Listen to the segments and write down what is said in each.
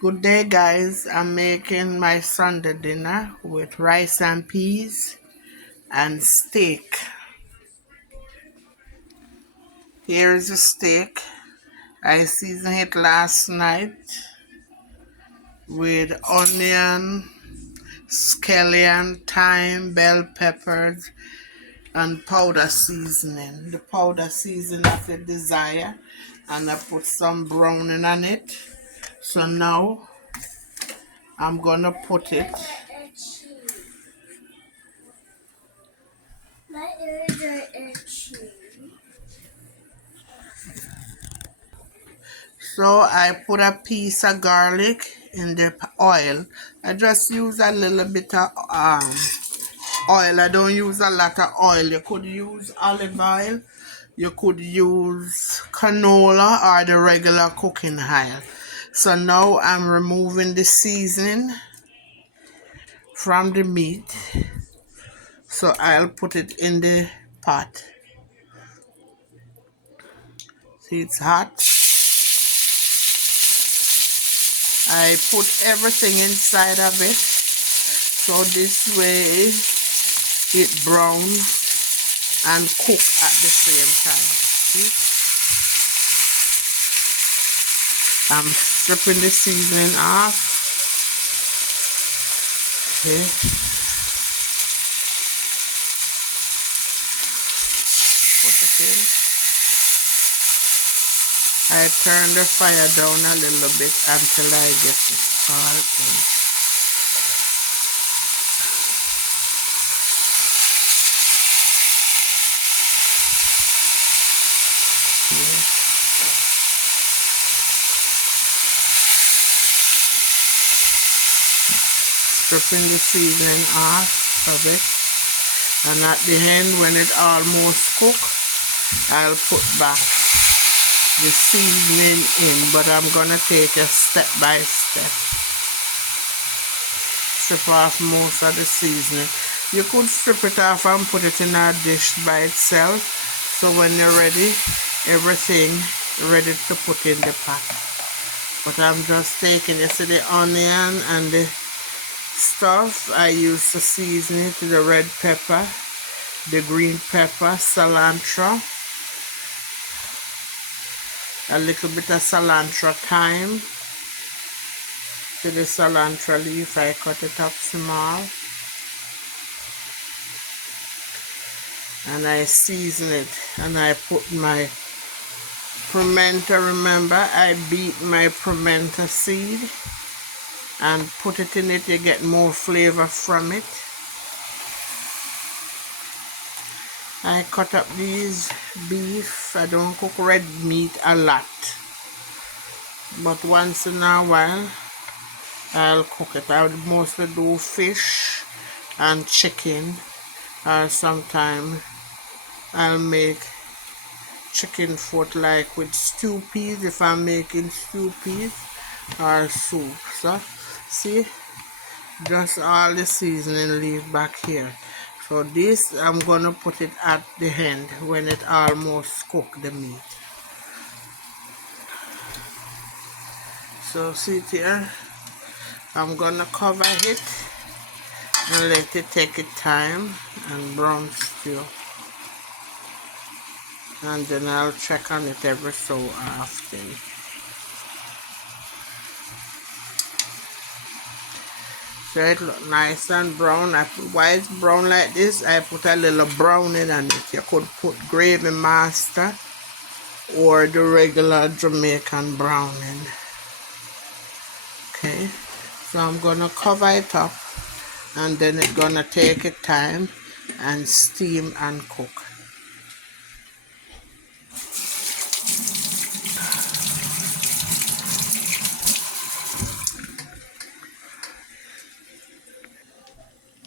Good day, guys. I'm making my Sunday dinner with rice and peas and steak. Here's the steak. I seasoned it last night with onion, scallion, thyme, bell peppers, and powder seasoning. The powder seasoning of your desire. And I put some browning on it. So now I'm gonna put it. So I put a piece of garlic in the oil. I just use a little bit of oil. I don't use a lot of oil. You could use olive oil. You could use canola or the regular cooking oil. So now I'm removing the seasoning from the meat. So I'll put it in the pot. See, it's hot. I put everything inside of it. So this way it brown and cook at the same time. See? I'm stripping the seasoning off. Okay. Put it in. I turn the fire down a little bit until I get the salt in. Stripping the seasoning off of it, and at the end when it almost cooked, I'll put back the seasoning in, but I'm gonna take it step by step. Strip off most of the seasoning. You could strip it off and put it in a dish by itself, so when you're ready, everything ready to put in the pot. But I'm just taking, you see the onion and the stuff I use to season it, the red pepper, the green pepper, cilantro, a little bit of cilantro thyme. To the cilantro leaf, I cut it up small and I season it, and I put my pimento. Remember, I beat my pimento seed and put it in it. You get more flavor from it. I cut up these beef. I don't cook red meat a lot, but once in a while I'll cook it. I would mostly do fish and chicken, or sometimes I'll make chicken foot like with stew peas if I'm making stew peas or soup. So see, just all the seasoning leave back here. So this I'm gonna put it at the end when it almost cooked the meat. So see it here, I'm gonna cover it and let it take its time and brown still, and then I'll check on it every so often. So it look nice and brown. Why it's brown like this, I put a little browning on it. You could put gravy master or the regular Jamaican browning. Okay, so I'm gonna cover it up, and then it's gonna take its time and steam and cook.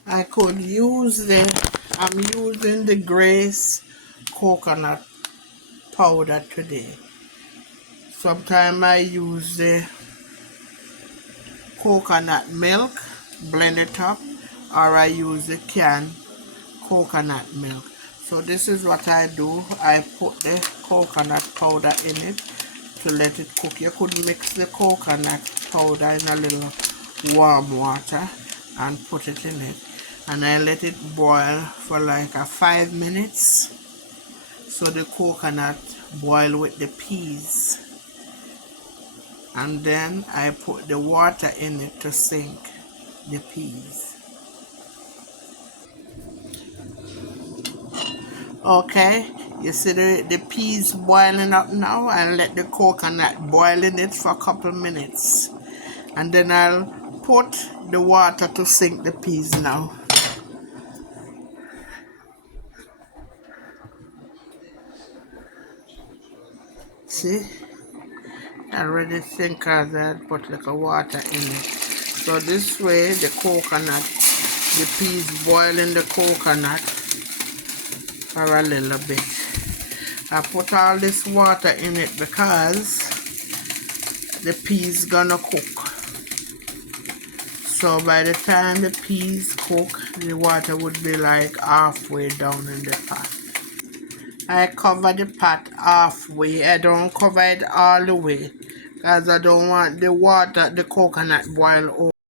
I could use I'm using the Grace coconut powder today. Sometimes I use the coconut milk, blend it up, or I use the canned coconut milk. So this is what I do. I put the coconut powder in it to to let it cook. You could mix the coconut powder in a little warm water and put it in it. And I let it boil for like 5 minutes. So the coconut boil with the peas. And then I put the water in it to sink the peas. Okay, you see the peas boiling up now. I'll let the coconut boil in it for a couple minutes. And then I'll put the water to sink the peas now. See? I already think I'll put like a water in it. So this way the coconut, the peas boil in the coconut for a little bit. I put all this water in it because the peas gonna cook. So by the time the peas cook, the water would be like halfway down in the pot. I cover the pot halfway. I don't cover it all the way because I don't want the water, the coconut boil over.